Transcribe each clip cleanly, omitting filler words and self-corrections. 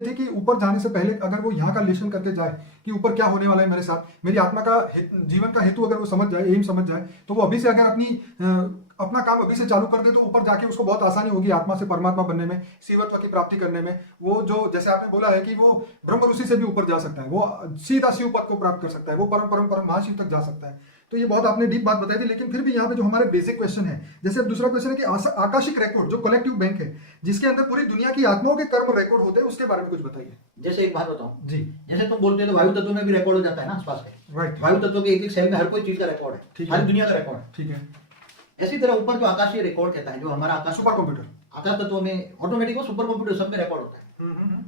थी कि ऊपर जाने से पहले अगर वो यहाँ का लेशन करके जाए कि ऊपर क्या होने वाला है मेरे साथ, मेरी आत्मा का जीवन का हेतु अगर वो समझ जाए, एम समझ जाए, तो वो अभी से अगर अपना काम अभी से चालू कर दे तो ऊपर जाके उसको बहुत आसानी होगी आत्मा से परमात्मा बनने में, शिवत्व की प्राप्ति करने में। वो जो जैसे आपने बोला है कि वो ब्रह्म ऋषि से भी ऊपर जा सकता है, वो सीधा शिव पद को प्राप्त कर सकता है, वो परम परम परम महाशिव तक जा सकता है। तो ये बहुत आपने डीप बात बताई थी, लेकिन फिर भी यहाँ पे जो हमारे बेसिक क्वेश्चन है, जैसे अब दूसरा क्वेश्चन है कि आकाशिक रिकॉर्ड जो कलेक्टिव बैंक है जिसके अंदर पूरी दुनिया की आत्माओं के कर्म रिकॉर्ड होते हैं, उसके बारे में कुछ बताइए। जैसे एक बात बताऊं जी। जैसे तुम बोलते हो तो वायु तत्व में भी रिकॉर्ड हो जाता है ना आसपास के। राइट। वायु तत्व के एक एक सेल में हर कोई चीज का रिकॉर्ड है, ठीक सारी है। दुनिया का रिकॉर्ड है। ठीक है। इसी तरह ऊपर जो आकाशीय रिकॉर्ड कहता है, जो हमारा आकाश सुपर कंप्यूटर। आकाश तत्व में ऑटोमेटिक वो सुपर कंप्यूटर सब में रिकॉर्ड होता है।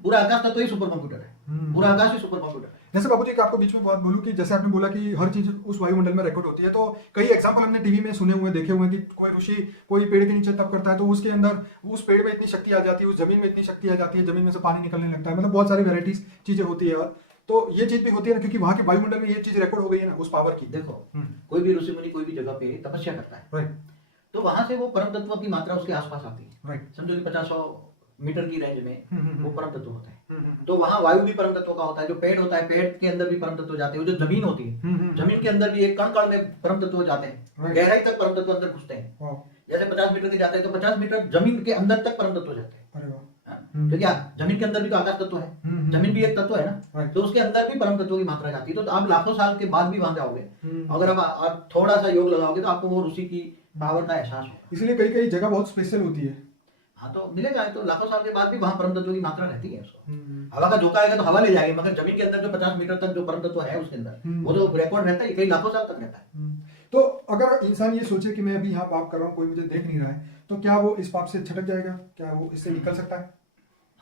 पूरा आकाश तत्व ही सुपर कंप्यूटर है, पूरा आकाश ही सुपर कंप्यूटर है। जैसे बाबूजी आपको बीच में बात बोलूं कि जैसे आपने बोला कि हर चीज उस वायुमंडल में रिकॉर्ड होती है, तो कई एग्जांपल हमने टीवी में सुने हुए देखे हुए कि कोई ऋषि कोई पेड़ के नीचे तप करता है तो उसके अंदर उस पेड़ में इतनी शक्ति आ जाती है, उस जमीन में इतनी शक्ति आ जाती है, जमीन में से पानी निकलने लगता है, मतलब बहुत सारी वेराइटीज चीजें होती है। तो ये चीज भी होती है ना, क्योंकि वहां के वायुमंडल में ये चीज रिकॉर्ड हो गई है ना उस पावर की। देखो कोई भी ऋषि मुनि कोई भी जगह पे तपस्या करता है, राइट, तो वहां से वो परम तत्व की मात्रा उसके आसपास आती है। राइट। समझो कि 50-100 मीटर की रेंज में वो परम तत्व होता है। तो वहां वायु भी परम तत्व का होता है, जो पेड़ होता है पेड़ के अंदर भी परम तत्व जाते हैं, वो जो जमीन होती है जमीन के अंदर भी एक कण कण में परम तत्व जाते हैं, गहराई तक परम तत्व अंदर घुसते हैं। जैसे 50 मीटर के जाते हैं तो 50 मीटर जमीन के अंदर तक परम तत्व जाते हैं। तो क्या जमीन के अंदर भी तो आकाश तत्व है, जमीन भी एक तत्व है ना, तो उसके अंदर भी परम तत्व की मात्रा जाती है। तो आप लाखों साल के बाद भी वहां जाओगे, अगर आप थोड़ा सा योग लगाओगे तो आपको वो ऋषि की पावर का एहसास होगा। इसलिए कई कई जगह बहुत स्पेशल होती है। हाँ तो मिलेगा, तो लाखों साल के बाद भी वहां परम तत्व की मात्रा रहती है। उसको हवा का झोंका आएगा तो हवा ले जाएगी, मगर जमीन के अंदर जो 50 मीटर तक जो परम तत्व है उसके अंदर वो तो रिकॉर्ड रहता है, कई लाखों साल तक रहता है। तो अगर इंसान ये सोचे कि मैं अभी यहाँ पाप कर रहा हूँ, कोई मुझे देख नहीं रहा है, तो क्या वो इस पाप से छटक जाएगा? क्या वो इससे निकल सकता है?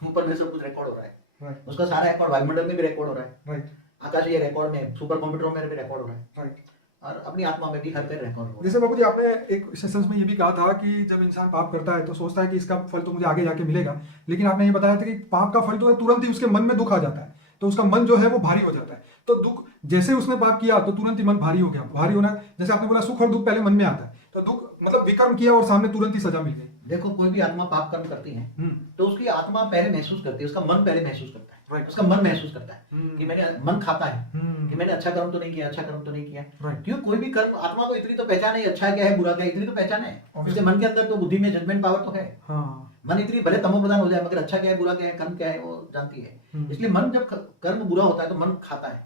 ऊपर में सब कुछ रिकॉर्ड हो रहा है, राइट, उसका सारा रिकॉर्ड वायुमंडल में भी रिकॉर्ड हो रहा है, राइट, आकाशीय रिकॉर्ड में, सुपर कंप्यूटरों में भी रिकॉर्ड हो रहा है, राइट। और अपनी आत्मा में भी हर कहीं रिकॉर्ड हो रहा है। जैसे बाबू जी आपने एक सेशंस में ये भी कहा था कि जब इंसान पाप करता है तो सोचता है कि इसका फल तो मुझे आगे जाके मिलेगा, लेकिन आपने ये बताया था कि पाप का फल तो है तुरंत ही उसके मन में दुख आ जाता है, तो उसका मन जो है वो भारी हो जाता है। तो दुख जैसे उसने पाप किया तो तुरंत ही मन भारी हो गया। भारी होना जैसे आपने बोला सुख और दुख पहले मन में आता है, तो दुख मतलब विकर्म किया और सामने तुरंत ही सजा मिल गई। देखो कोई भी आत्मा पाप कर्म करती है तो उसकी आत्मा पहले महसूस करती है, उसका मन पहले महसूस करता है, Right. उसका मन महसूस करता है कि मैंने मन खाता है कि मैंने अच्छा कर्म तो नहीं किया, अच्छा कर्म तो नहीं किया। Right. क्यों? कोई भी कर्म आत्मा को इतनी तो पहचान है, अच्छा क्या है बुरा क्या है, इतनी तो पहचान है। उसके मन के अंदर तो बुद्धि में जजमेंट पावर तो है। हाँ। मन इतनी भले तमो प्रधान हो जाए मगर अच्छा क्या है बुरा क्या है कर्म क्या है वो जानती है। इसलिए मन जब कर्म बुरा होता है तो मन खाता है,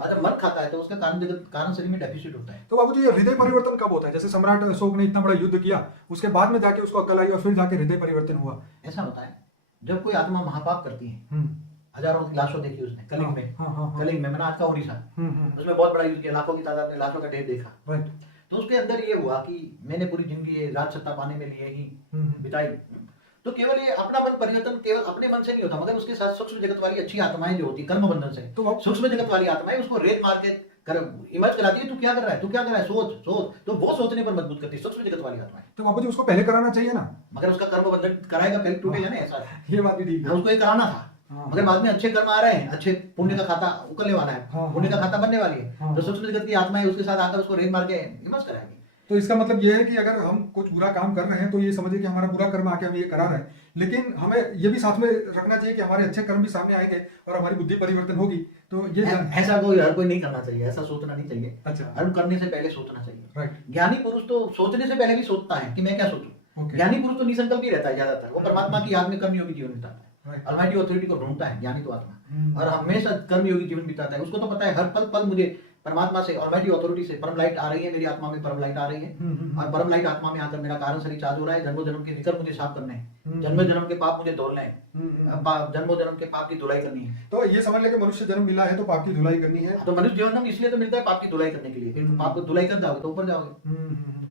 और जब मन खाता है तो उसका कारण शरीर में डेफिसिट होता है। तो बाबूजी ये हृदय परिवर्तन कब होता है? जैसे सम्राट अशोक ने इतना बड़ा युद्ध किया, उसके बाद में जाके उसको अकल आई और फिर जाके हृदय परिवर्तन हुआ। ऐसा होता है जब कोई आत्मा महापाप करती है। हजारों की लाशों देखी उसने कलिंग में। कलिंग में मैंने आज का उड़ीसा, उसमें बहुत बड़ा युद्ध किया, लाखों की तादाद में लाशों का ढेर देखा। तो उसके अंदर ये हुआ कि मैंने पूरी जिंदगी राज सत्ता पाने में लिए ही बिताई। तो केवल ये अपना मन परिवर्तन केवल अपने मन से नहीं होता, मगर उसके साथ सूक्ष्म जगत वाली अच्छी आत्माएं जो होती कर्म बंधन से, तो सूक्ष्म जगत वाली आत्माएं उसको रेत मार के इमर्ज कराती है, तू क्या कर रहा है, तू क्या कर रहा है, सोच सोच, तो वो सोचने पर मजबूत करती है सूक्ष्म जगत वाली आत्माएं। तो बाबूजी उसको पहले कराना चाहिए ना, मगर उसका कर्म बंधन कराएगा पहले टूटेगा ना, ऐसा ये बात भी ठीक है। उसको ये कराना था, मगर बाद में अच्छे कर्म आ रहे हैं, अच्छे पुण्य का खाता उकलने वाला है, पुण्य का खाता बनने वाली है, तो सूक्ष्म जगत की आत्माएं उसके साथ आकर उसको रेत मार के इमर्ज कराएंगे। तो इसका मतलब ये है कि अगर हम कुछ बुरा काम कर रहे हैं तो ये समझिए कि हमारा बुरा कर्म आके हमें ये करा रहा है, लेकिन हमें ये भी साथ में रखना चाहिए कि हमारे अच्छे कर्म भी सामने आएंगे और हमारी बुद्धि परिवर्तन होगी। तो ये ऐसा हर कोई नहीं करना चाहिए, ऐसा सोचना नहीं चाहिए। अच्छा, कर्म करने से पहले सोचना चाहिए। राइट। ज्ञानी पुरुष तो सोचने से पहले भी सोचता है कि मैं क्या सोचूं। ज्ञानी पुरुष तो निसंकल्प ही रहता है ज्यादातर, वो परमात्मा की याद में कर्मयोगी जीवन बिताता है, अलमाइटी अथॉरिटी को ढूंढता है ज्ञानी तो आत्मा, और हमेशा कर्मयोगी जीवन बिताता है। उसको तो पता है हर पल पल मुझे परमात्मा से ऑलमाइटी अथॉरिटी से परम लाइट आ रही है, मेरी आत्मा में परम लाइट आ रही है, और परम लाइट आत्मा में आकर मेरा कारण शरीर चार्ज हो रहा है, जन्मों जन्म के विकर्म मुझे साफ करने हैं, जन्म जन्म के पाप मुझे धोने हैं, जन्मों जन्म के पाप की धुलाई करनी है। तो ये समझ ले कि मनुष्य जन्म मिला है तो पाप की धुलाई करनी है। तो मनुष्य जीवन इसलिए तो मिलता है पाप की धुलाई करने के लिए, फिर पाप को धुलाई कर जाओगे तो ऊपर जाओगे।